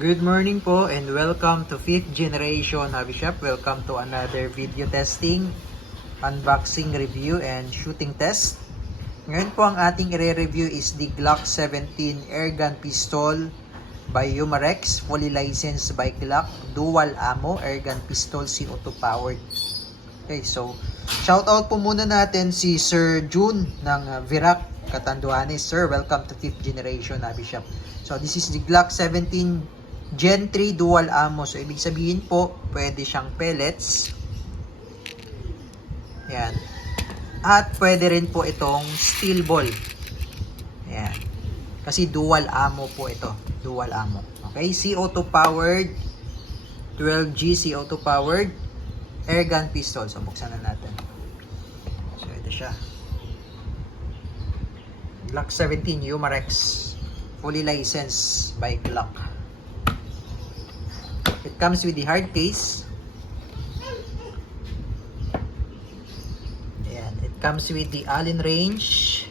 Good morning po and welcome to 5th Generation Hobby Shop. Welcome to another video testing, unboxing review and shooting test. Ngayon po ang ating i-review is the Glock 17 Airgun Pistol by Umarex, fully licensed by Glock, dual ammo, airgun pistol, CO2 powered. Okay, so shout out po muna natin si Sir June ng Virac, Catanduanes. Sir, welcome to 5th Generation Hobby Shop. So this is the Glock 17 Gen 3 dual ammo. So ibig sabihin po, pwede siyang pellets. Yan. At pwede rin po itong steel ball. Yan. Kasi dual ammo po ito. Dual ammo. Okay, CO2 powered, 12G CO2 powered airgun pistol. So buksan na natin. So ito siya. Glock 17 Umarex, fully licensed by Glock. It comes with the hard case. Ayan. It comes with the Allen range.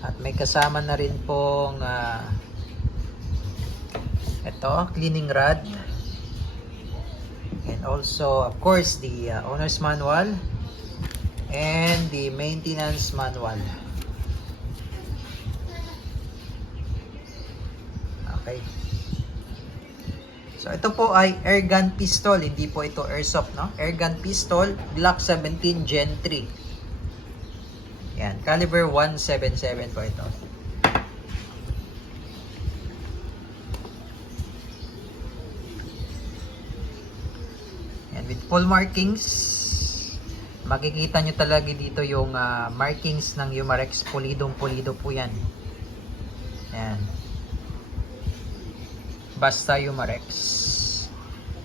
At may kasama na rin pong ito, cleaning rod. And also, of course, the owner's manual and the maintenance manual. Okay. So ito po ay airgun pistol, hindi po ito airsoft, no? Airgun pistol, Glock 17 Gen 3. Yan, caliber 177 po ito. Yan, with full markings. Makikita nyo talaga dito yung markings ng Umarex, pulidong-pulido po yan. Yan. Basta Umarex.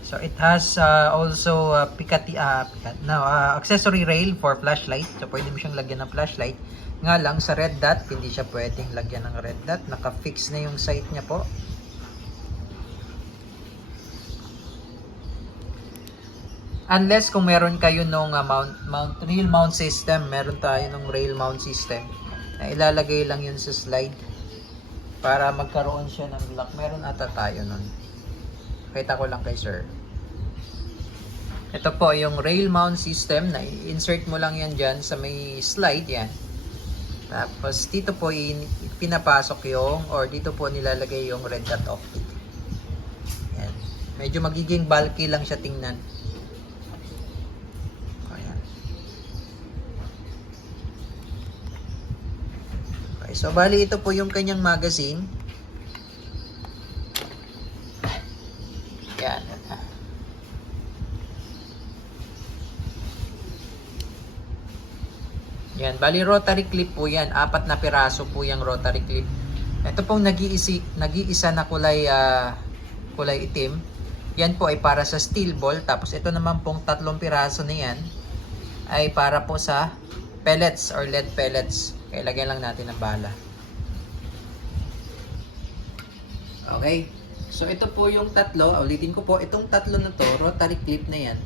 So it has also accessory rail for flashlight. So pwede mo siyang lagyan ng flashlight. Nga lang sa red dot, hindi siya pwedeng lagyan ng red dot. Naka-fix na yung sight niya po. Unless kung meron kayo nung rail mount system, meron tayo nung rail mount system na ilalagay lang yun sa slide para magkaroon siya ng lock. Meron ata tayo nun. Kita ko lang kay sir. Ito po yung rail mount system na insert mo lang yan dyan sa may slide yan. Tapos dito po pinapasok yung, or dito po nilalagay yung red dot optic. Yan. Medyo magiging bulky lang siya tingnan. Ayan. Okay, so bali ito po yung kanyang magazine. Yan. Yan, bali rotary clip po yan. 4 na piraso po yung rotary clip. Ito pong nag-iisa na kulay itim. Yan po ay para sa steel ball. Tapos ito naman pong 3 piraso na yan ay para po sa pellets or lead pellets. Okay, lagyan lang natin ng bala. Okay. So ito po yung 3. Ulitin ko po, itong 3 na to, rotary clip na yan.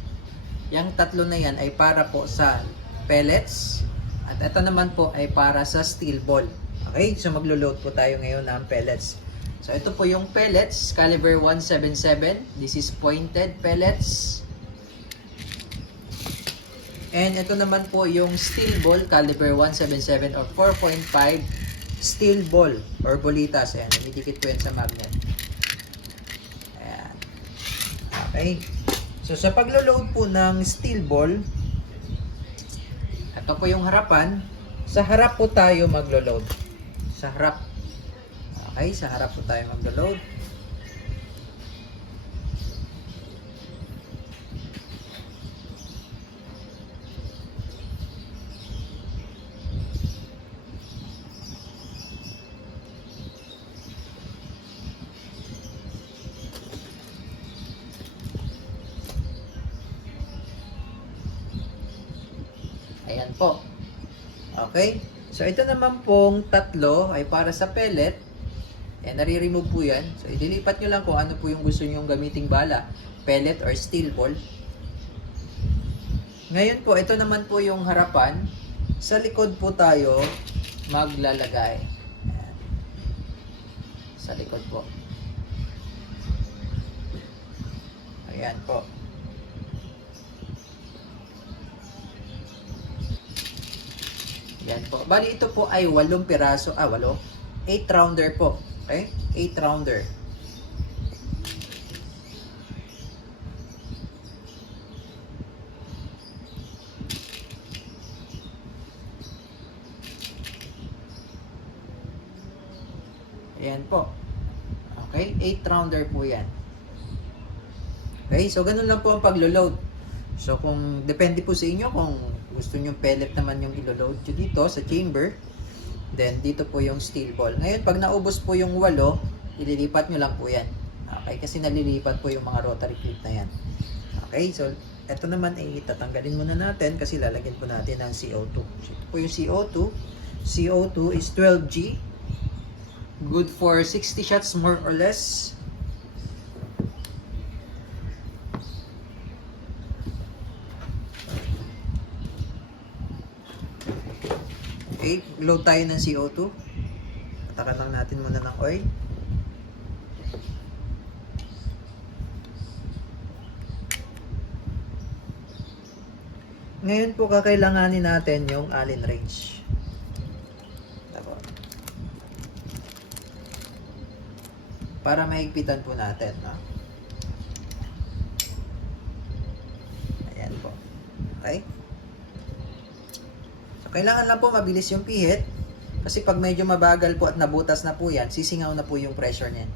Yung 3 na yan ay para po sa pellets. At ito naman po ay para sa steel ball. Okay, so maglo-load po tayo ngayon ng pellets. So ito po yung pellets, caliber 177. This is pointed pellets. And ito naman po yung steel ball, caliber 177 or 4.5 steel ball or bolitas. Ayan, nagidikit po yan sa magnet. Ayan. Okay. So sa paglo-load po ng steel ball, ito po yung harapan. Sa harap po tayo maglo-load. Sa harap. Okay, sa harap po tayo maglo-load. Ayan po. Okay. So, ito naman pong 3 ay para sa pellet. Ayan, nare-remove po yan. So, idilipat nyo lang kung ano po yung gusto nyo gamiting bala. Pellet or steel ball. Ngayon po, ito naman po yung harapan. Sa likod po tayo maglalagay. Ayan. Sa likod po. Ayan po. Ayan po. Bali ito po ay 8 piraso. 8 rounder po. Okay? 8 rounder. Ayan po. Okay? 8 rounder po yan. Okay? So, ganun lang po ang paglo-load. So, kung depende po sa inyo kung gusto nyo pellet naman yung ilo-load nyo dito sa chamber, then dito po yung steel ball. Ngayon, pag naubos po yung 8, ililipat nyo lang po yan. Okay? Kasi nalilipat po yung mga rotary clip na yan. Okay? So, eto naman ay tatanggalin muna natin kasi lalagyan po natin ng CO2. So, ito po yung CO2. CO2 is 12G. Good for 60 shots more or less. Okay, load tayo ng CO2. Patakan lang natin muna ng oil. Ngayon po kakailanganin natin yung Allen wrench. Para mahigpitan po natin, no? Ayan po. Okay? So, kailangan lang po mabilis yung pihit. Kasi pag medyo mabagal po at nabutas na po yan, sisingaw na po yung pressure niyan.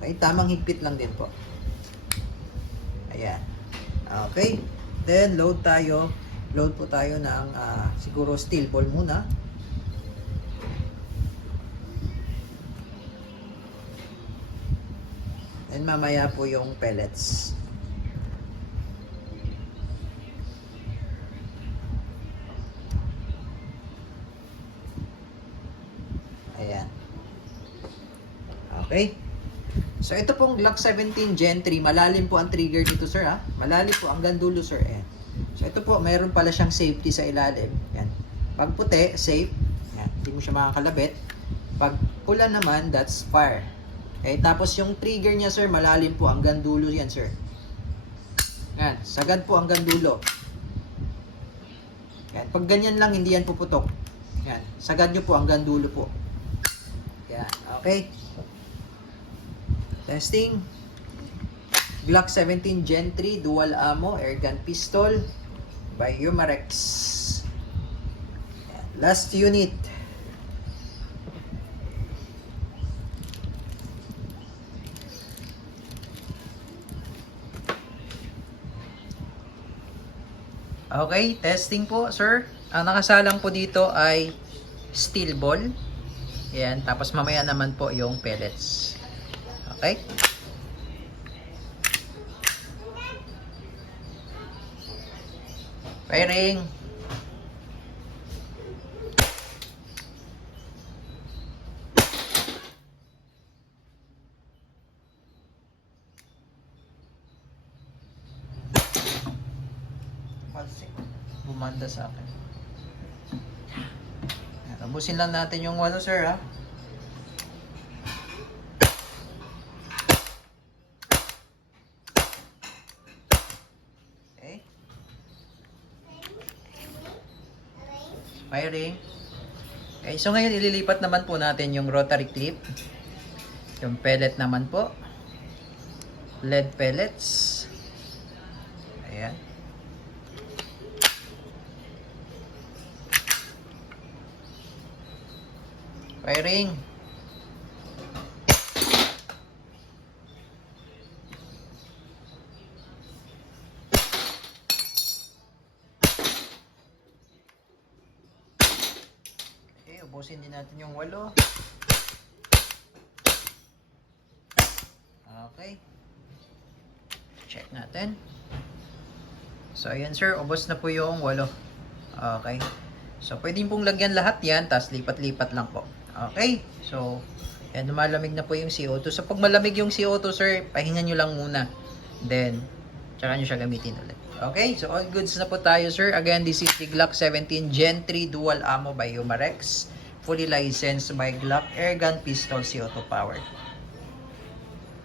Okay? Tamang higpit lang din po. Ayan. Okay? Then, load tayo. Load po tayo ng siguro steel ball muna. And mamaya po yung pellets. Ayan. Okay. So ito pong Glock 17 Gen 3, malalim po ang trigger dito, sir, ha. Malalim po hanggang dulo, sir. Ayan. So ito po, mayroon pala siyang safety sa ilalim. Yan. Pag puti, safe. Yan. Hindi mo siya makakalabit. Pag pula naman, that's fire. Okay, tapos yung trigger niya, sir, malalim po hanggang dulo yan, sir. Yan, sagad po hanggang dulo. Yan, pag ganyan lang, hindi yan puputok. Yan, sagad nyo po hanggang dulo po. Yan, okay. Testing. Glock 17 Gen 3 dual ammo airgun pistol by Umarex. Yan, last unit. Okay, testing po, sir. Ang nakasalang po dito ay steel ball. Yan, tapos mamaya naman po yung pellets. Okay? Firing. Bumanda sa akin. Tapusin lang natin yung 8, sir, ha. Okay. Firing. Okay, so ngayon ililipat naman po natin yung rotary clip. Yung pellet naman po. Lead pellets. Ayan. Firing. Okay, ubusin din natin yung 8. Okay. Check natin. So, ayan, sir. Ubos na po yung 8. Okay. So, pwedeng pong lagyan lahat yan, tapos lipat-lipat lang po. Okay, so, yan, lumalamig na po yung CO2. So, pag malamig yung CO2, sir, pahingan nyo lang muna. Then, tsaka nyo siya gamitin ulit. Okay, so all goods na po tayo, sir. Again, this is the Glock 17 Gen 3 Dual Ammo by Umarex. Fully licensed by Glock Airgun Pistol CO2 Powered.